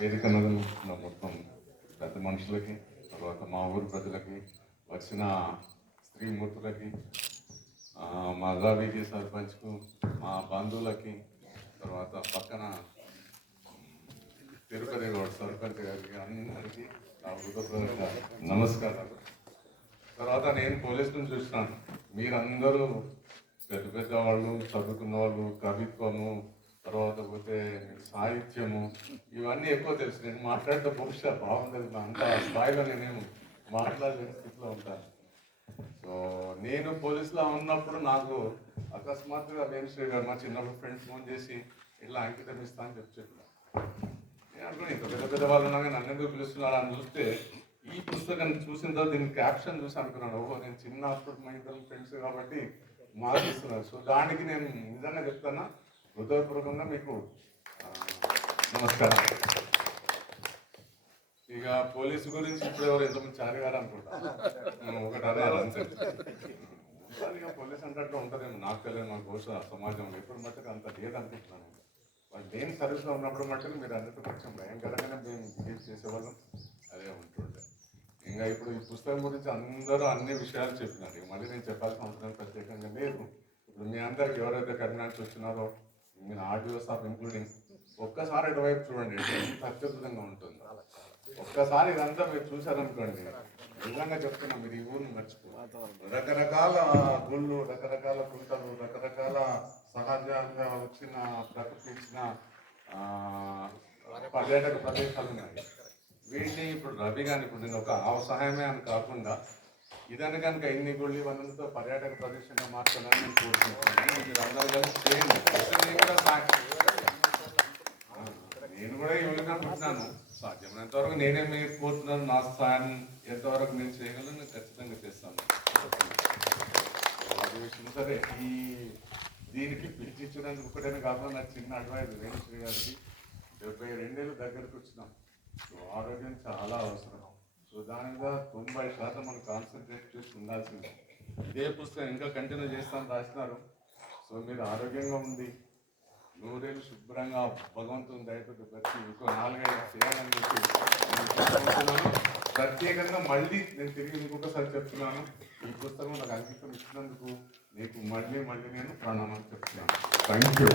వేదిక నదులుతున్న మొత్తం పెద్ద మనుషులకి, తర్వాత మా ఊరు ప్రజలకి, వచ్చిన స్త్రీమూర్తులకి, మా జాబీకి సర్పంచ్కు, మా బంధువులకి, తర్వాత పక్కన తిరుపతి గౌడ్ సర్పంచ్ గారికి అందరికీ నా హృదయపూర్వక నమస్కారాలు. తర్వాత నేను పోలీసులను చూసినాను. మీరందరూ పెద్ద పెద్ద వాళ్ళు, చదువుకున్న వాళ్ళు, కవిత్వము, తర్వాత పోతే సాహిత్యము, ఇవన్నీ ఎక్కువ తెలుసు. నేను మాట్లాడితే బహుశా బాగుండదు, అంత స్థాయిలో నేనేం మాట్లాడలేని స్థితిలో ఉంటాను. సో నేను పోలీసులో ఉన్నప్పుడు నాకు అకస్మాత్తుగా వేణుశ్రీ గారు మా చిన్నప్పుడు ఫ్రెండ్స్ ఫోన్ చేసి ఇట్లా అంకితం ఇస్తా అని చెప్పాను. నేను అనుకున్నాను ఇంత పెద్ద పెద్ద వాళ్ళు ఉన్నాగా నన్ను ఎందుకు పిలుస్తున్నారు అని చూస్తే ఈ పుస్తకాన్ని చూసిన తర్వాత దీని క్యాప్షన్ చూసి అనుకున్నాను, ఓహో నేను చిన్నప్పుడు మా ఇద్దరు ఫ్రెండ్స్ కాబట్టి మార్పిస్తున్నారు. సో దానికి నేను నిజంగా చెప్తాను, హృదయపూర్వకంగా మీకు నమస్కారం. ఇక పోలీసు గురించి ఇప్పుడు ఎవరు ఎంతమంది చారిగారు అనుకుంటా, ఒకటి అదే అంతే. ఇక పోలీస్ అంటే ఉంటుందేమో నాకు తెలియదు, మాకు బహుశా సమాజంలో ఎప్పుడు మట్టుకు అంత లేదనుకుంటున్నాను. వాళ్ళు దేని సర్వీస్లో ఉన్నప్పుడు మట్టుకు మీరు అందరితో కొంచెం భయంకరంగానే మేము బిహేవ్ చేసేవాళ్ళం, అదే ఉంటుండే. ఇంకా ఇప్పుడు ఈ పుస్తకం గురించి అందరూ అన్ని విషయాలు చెప్పినారు, ఇక మళ్ళీ నేను చెప్పాల్సిన అవసరం ప్రత్యేకంగా లేదు. ఇప్పుడు మీ అందరికి ఎవరైతే కర్ణాటక వచ్చినారో మీరు ఆడియో స్టాఫ్ ఇంక్లూడింగ్ ఒక్కసారి ఇటువైపు చూడండి, ఎంత అత్యద్భుతంగా ఉంటుంది. ఒక్కసారి ఇదంతా మీరు చూసారనుకోండి, నిజంగా చెప్తున్నా మీరు ఈ ఊరిని మర్చిపోతారు. రకరకాల గుళ్ళు, రకరకాల కుంటలు, రకరకాల సహజంగా వచ్చిన ప్రకృతి ఇచ్చిన పర్యాటక ప్రదేశాలు ఉన్నాయి. వీటిని ఇప్పుడు రవి కానీ ఇప్పుడు నేను ఒక అవసహాయమే అని కాకుండా ఇదని కనుక ఇన్ని గుళ్ళు వనరులతో పర్యాటక ప్రదేశంగా మార్చాలని నేను కోరుకుంటున్నాను. మీరు అందరూ కలిసి చేయండి. నేను కూడా ఇవ్వలేకపోతున్నాను, సాధ్యమైనంత వరకు నేనే మీరు కోరుతున్నాను. నా సాయం ఎంతవరకు నేను చేయగలను నేను ఖచ్చితంగా చేస్తాను. అదే విషయం సరే, ఈ దీనికి పిలిచిచ్చినందుకు ఒకటేనే కాకుండా నాకు చిన్న అడ్వైజ్ వేణుశ్రీ గారికి. 72 ఏళ్ళు దగ్గరకు వచ్చినాం. సో ఆరోగ్యం చాలా అవసరం. సో దాని మీద 90% మనం కాన్సన్ట్రేట్ చేసి ఉండాల్సిందే. ఇదే పుస్తకం ఇంకా కంటిన్యూ చేస్తాను రాసినారు. సో మీరు ఆరోగ్యంగా ఉంది, 100 ఏళ్ళు శుభ్రంగా భగవంతుని దయతో ప్రతి ఇంకో 4-5 చేయాలని చెప్పి ప్రత్యేకంగా మళ్ళీ నేను తిరిగి ఇంకొకసారి చెప్తున్నాను, ఈ పుస్తకం నాకు అంకితం ఇచ్చినందుకు నీకు మళ్ళీ నేను ప్రణామాలు చెప్తున్నాను. Thank you.